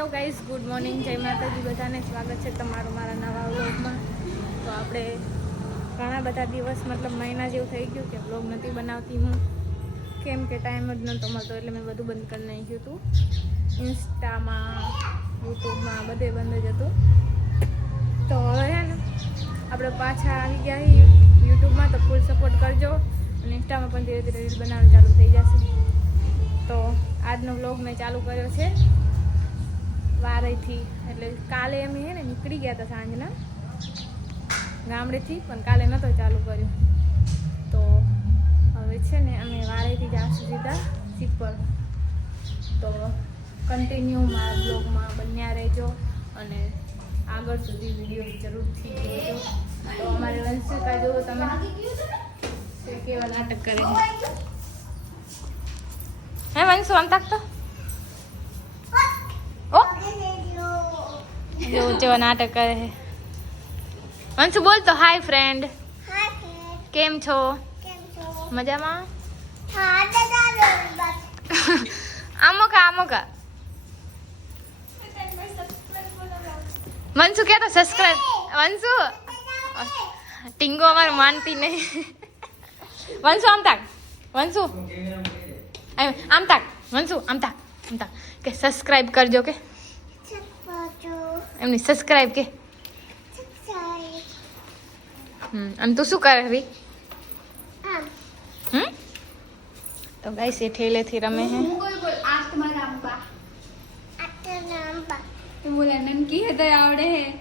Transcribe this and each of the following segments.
Hello guys, good morning, જય માતાજી. બધાને સ્વાગત છે તમારું મારા નવા વ્લોગમાં. તો આપણે ઘણા બધા દિવસ મતલબ મહિના જેવું થઈ ગયું કે વ્લોગ નથી બનાવતી હું, કેમ કે ટાઈમ જ નહોતો મળતો, એટલે મેં બધું બંધ કરી નાખ્યું હતું. ઇન્સ્ટામાં, યુટ્યુબમાં બધે બંધ જ હતું. તો હવે છે ને આપણે પાછા આવી ગયા છીએ યુટ્યુબમાં, તો ફૂલ સપોર્ટ કરજો. અને ઇન્સ્ટામાં પણ ધીરે ધીરે રીલ બનાવવાનું ચાલુ થઈ જશે. તો આજનો વ્લોગ મેં ચાલુ કર્યો છે વારેથી, એટલે કાલે અમે હે ને નીકળી ગયા હતા સાંજના ગામડેથી, પણ કાલે નહોતો ચાલુ કર્યો. તો હવે છે ને અમે વારેથી જઈશું સીધા સિપર. તો કન્ટિન્યુ મારા બ્લોગમાં બન્યા રહેજો અને આગળ સુધી વિડીયો જરૂરથી જોજો. તો અમારે વંશિકા જોવો તમે કેવા નાટક કરે છે. હે વંશુ આમ તાકતો ઓ જો જેવા નાટક કરે છે. વંશુ બોલ તો હાય ફ્રેન્ડ. કેમ છો? મજામાં? આમોકા વંશુ કે તો સબસ્ક્રાઇબ. વંશુ ટીંગો અમારે માનતી નહીં. વંશુ આમ તાક. વંશુ આમ તાક. વંશુ આમ તાક. કે સબસ્ક્રાઇબ કરજો કે એમની સબસ્ક્રાઇબ કે. અને તું શું કરે રી? તો ગાઈસ એ ઠેલેથી રમે હે.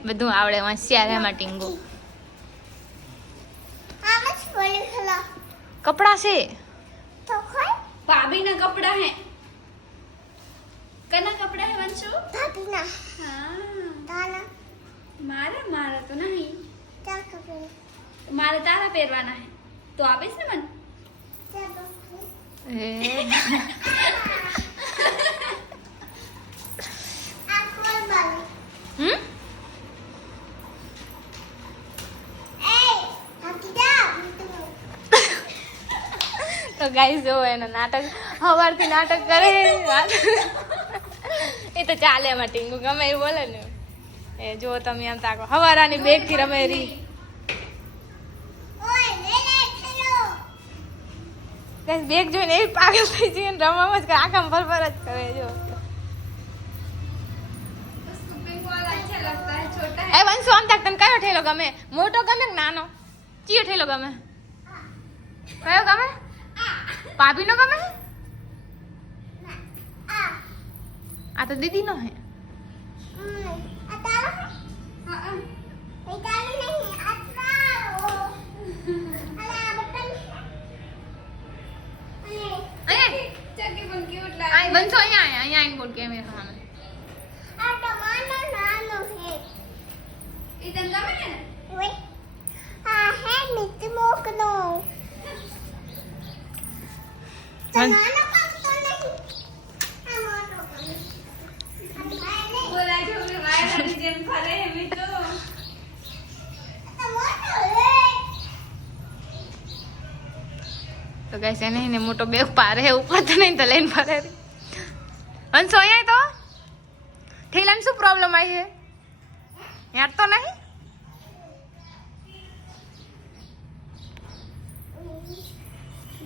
બધું આવડે. હોશિયાર હે માં ટીંગો. કપડા છે भाभी ना कपड़ा है. कना कपड़ा है वंशु? भाभी ना. हाँ. तारा. मारा तो नहीं. क्या कपड़े? मारा तारा पहरवाना है. तो आप इसने मन. તો ગાઈસ જો એનો નાટક સવારથી નાટક કરે. એ તો ચાલે એમાં ટીંગુ ગમે એવું બોલે ને. એ જો તમે આમ તાકો હવારાની બેગ થી રમે રી. ગાઈસ બેગ જોઈને એ પાગલ થઈ જઈએ ને રમવામાં જ કરે, આખામાં ફરફર જ કરે. જો उसको पिंक वाला अच्छा लगता है, छोटा है. એ વંશુ આમ તાક. તને કયો ઠેલો ગમે? મોટો ગમે કે નાનો? ચિયો ઠેલો ગમે? કયો ગમે? ભાભી નો ગમે? આ તો દીદી નો હે. चक्की बन क्यूट लग આ વંશુ અહીંયા આઈને બોલ કેમેરા સામે. इधर गमे है ना. बोला जो मैं वायर जेम फरे है मैं તો ગાઈસ એને એને મોટો બેગ પારે ઉપર તો નહીં તો લઈને ફરે. વંશુ અહીંયા તો થેલાને શું પ્રોબ્લેમ આવી છે? યાર તો નહીં.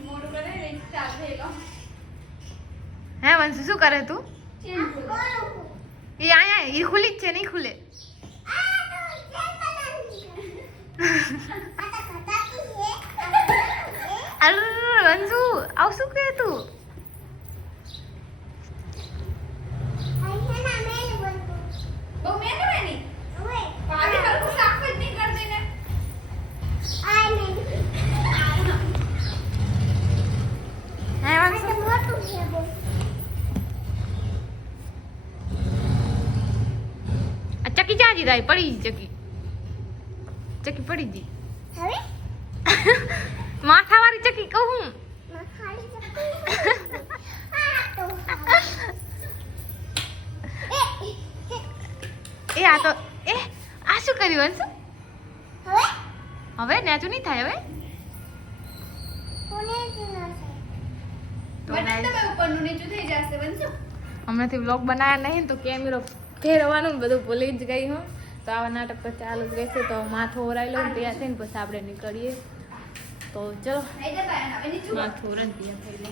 मोड़ करे रिक्शा भेलो. હે વંશુ શું કરે તું? એ આયા એ ખુલી જ છે, નહીં ખુલે. અરે વંશુ આવ શું કહે તું? वो मैंने मैंने पानी पर कुछ साफ नहीं कर देना. હે વંશુ આ ચકી ક્યાં જી રહી? પડી ગઈ ચકી પડી ગઈ. માથાવાળી ચકી કહું. એ આ તો એ આ શું કર્યું વંશુ? હવે નેચું નહીં થાય હવે. તો बटन तो मैं ऊपर नीचे થઈ જશે વંશુ. હમણાંથી વ્લોગ બનાવ્યા નહીં તો કેમેરો ફેરવાનું બધું ભૂલી જ ગઈ હું. તો આવા નાટક તો ચાલુ જ રહેશે. તો માથું ઓરાઈ લો તૈયાર થઈને પછી આપણે નીકળીએ. તો ચલો માથું ઓરાઈને તૈયાર થઈ લે.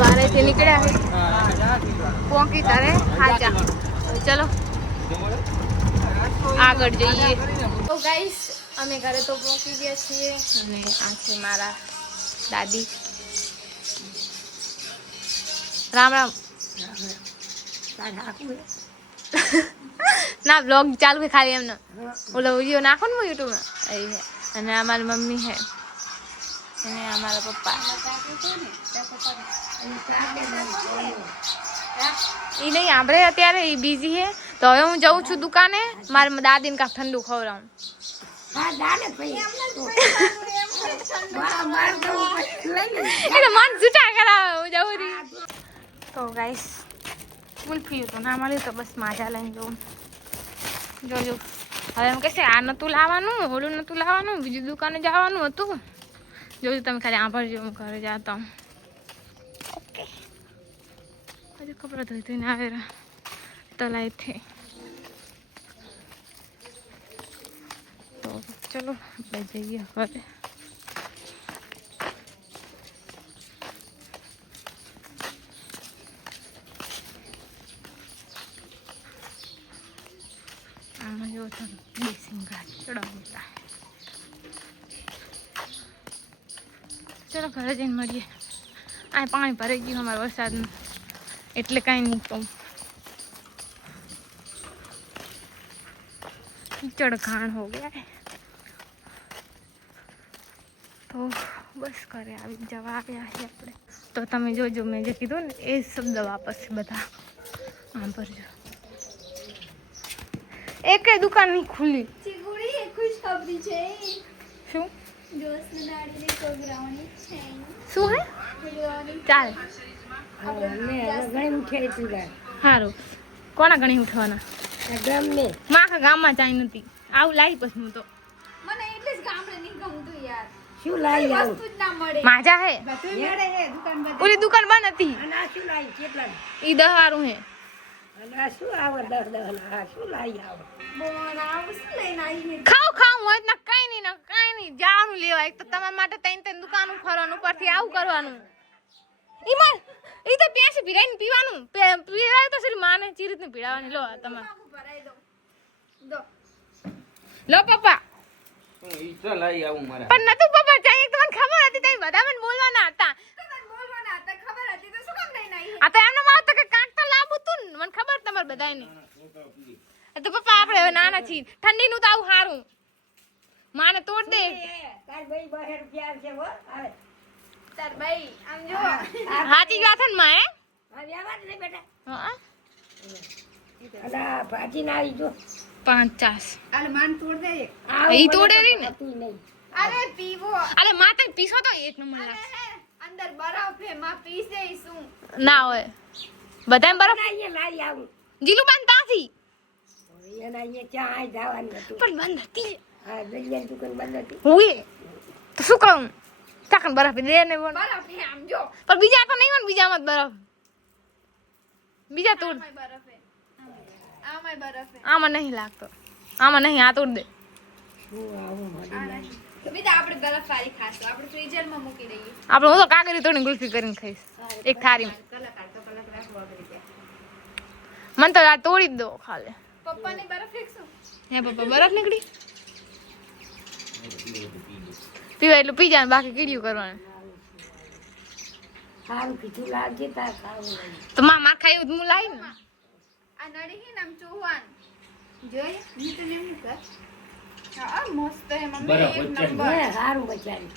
વારેથી નીકળ્યા પોંકી તારે હાચા. ચલો આગળ જઈએ. તો ગાઈસ અમે ઘરે તો પહોંચી ગયા છીએ અને આ છે મારા દાદી. રામ રામ. ના બ્લોગ ચાલુ છે ખાલી એમને. ઓલો વિડીયો નાખો ને યુટ્યુબમાં. અને અમારી મમ્મી છે અને અમારા પપ્પા. એ નહીં આપણે અત્યારે એ બીજી છે. તો હવે હું જઉં છું દુકાને. મારે દાદીને કાંક ઠંડુ ખવડાવું. એટલે મન જૂઠા કરાવે હું જવું રહી. તો ગાઈસ ગુલ્ફી તો ના મળ્યું તો બસ માજા લઈને જવું. જોજો હવે એમ કહેશે આ નહોતું લાવવાનું, ઓલું નહોતું લાવવાનું, બીજી દુકાને જવાનું હતું. જોજો તમે ખાલી આભારજો હું ઘરે જતા હું. ઓકે હજુ કપડાં ધોઈ ધોઈને આવે તલાઈથી. તો ચલો આપણે જઈએ ઘરે. આમાં જો તમે બેસીને ઘાટ ચડાવતા. ચલો ઘરે જઈને મળીએ. આ પાણી ભરાઈ ગયું અમારા વરસાદનું એટલે કાંઈ નહીં કહું. कीचड़ घाण हो गया है. तो बस करे આવી જવા આવ્યા છે આપણે. તો તમે જોજો મેં જે કીધું ને એ શબ્દ વાપસ બધા સાંભળજો. એકે દુકાન નહીં ખુલ્લી. ચીગુડી એ ખુશખબરી છે. શું? જોશને દાડીને કોગરાવાની છે. શું હે? ચાલ સારું. કોના ગણી ઉઠવાના? માખા ગામમાં ચાઈ નથી. આવું લાવી પછી હું તો મને એટલે જ ગામડે નહીં ગમતું યાર. શું લાવી આવું? વસ્તુ જ ના મળે. માજા હે ઓલી દુકાન બંધ હતી. અને આ શું લાવી કેટલા ઈ 10 વાળું હે. અને આ શું આવે 10 આ શું લાવી આવે? બોન આવું શું લઈને આવી? ખાવ હોય ના કાઈ નહીં જવાનું લેવા. એક તો તમારા માટે ત્રણ દુકાન ફરવાનું ઉપરથી આવું કરવાનું. ઈ તો પ્યાસી પીરાઈને પીવાનું. પીરાય તો સિર્ફ માને ચીરીતને પીડાવાની. લો તમારે ભરાઈ દો. દો. લો પપ્પા. ઈ તો લઈ આવું મારા. પણ નતું પપ્પા ચાઈ તમને ખબર હતી તઈ બધા મને બોલવાના હતા. તને બોલવાના હતા ખબર હતી તો શું કામ લઈને આવી? આ તો એમને વાત કે કાંક તો લાવું તું ને મને ખબર તમાર બધાને. તો પપ્પા આપણે હવે નાના છીએ. ઠંડીનું તો આવું સારું. માને તોડ દે. તાર ભાઈ 12 રૂપિયા છે હો. આવે તાર ભાઈ આમ જો. હાચી વાત છે ને માં હે? આ વ્યવહાર ને બેટા. હા અને આ ભાજી ના આવી જો 50. આલે માન તોડ દે. ઈ તોડે રહી ને. તું નહીં. અરે પીવો. અલે માતે પીસો તો એક નંબર અને લાગશે. હે અંદર બરફ હે માં પીસ દઈશું. ના હોય બધાય બરફ ના અહીંયા લાવી આવું. જીલું બંધ તાથી એના અહીંયા ચા આઈ જવાનું હતું. પણ બંધ હતી. હા દલિયાની દુકાન બંધ હતી. હુએ તો શું કરું? ચાકન બરફ દે ને બોલ. બરફ હે આમ જો. પણ બીજા તો નહીં હોય ને બીજામાં જ બરફ. બીજા તોડ. આમાંય બરફ હે. આમાંય બરફ હે. આમાં નહીં લાગતો. આમાં નહીં આ તોડ દે. શું આવું મળી આ નહીં. બીજા આપણે બરફ વાળી ખાશું. આપણે ફ્રીઝરમાં મૂકી દઈએ. આપણે હું તો કાગરી તોડીને ગુલ્ફી કરીને ખાઈશ એક થાળીમાં. કલાક રાખવો આગળ ત્યાં. મને તો આ તોડી જ દો ખાલી. પપ્પાની બરફ ફેંકશું. હે પપ્પા બરફ નીકળી પીવા એટલું પી જાય બાકી કીડ્યું કરવાનું. સારું કીધું લાવજે તાર ખાવું નહીં. તો માર ખાયું હું લાવી ને. આ નડી હે ને આમ ચૂહવાન. જોઈ હું તને એમ કર. હા મસ્ત હે મમ્મી બરફ એક વચ્ચે. નંબર. હે સારું બચારી.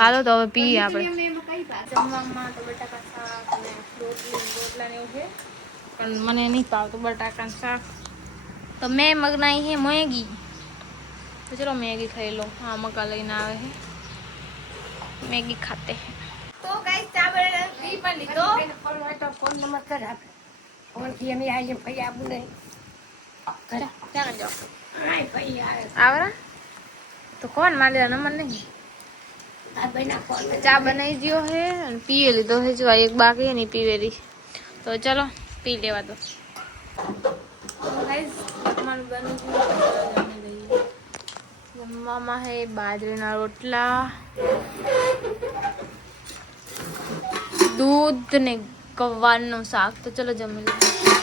હાલો તો હવે પીએ આપણે. એમ કઈ પાસ. જમવામાં તો બટાકા શાક અને રોટલા ને એવું છે પણ મને નહીં ભાવતું બટાકાનું શાક. તો મેં મગનાઈ હે મેગી. તો ચલો મેગી ખાઈ લો. હા મકા લઈને આવે છે મેગી ખાતે હે. તો ગાઈસ ચાવલ પી પણ લીધો. ફોન નંબર કર આપણે. ફોનથી અમે આવીને ફરી આપું નહીં. ત્યાં જાઓ આય ભાઈ આવે આવરા તો કોણ મારે નંબર નહીં આ બના ફોન ચા બનાવી દો હે અને પીએ લીધો હે જો આ એક બાકી હે નહીં પીવેલી તો ચલો પી લેવા દો ગાઈસ જમવાનું બની ગયું જમી લઈએ જમવામાં હે બાજરીના રોટલા દૂધ ને ગવારનું શાક તો ચલો જમી લઈએ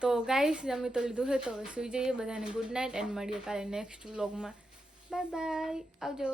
તો ગાઈસ જમી તો લીધું છે તો હવે સુઈ જઈએ બધાને ગુડ નાઇટ એન્ડ મળીએ કાલે નેક્સ્ટ વ્લોગમાં બાય બાય આવજો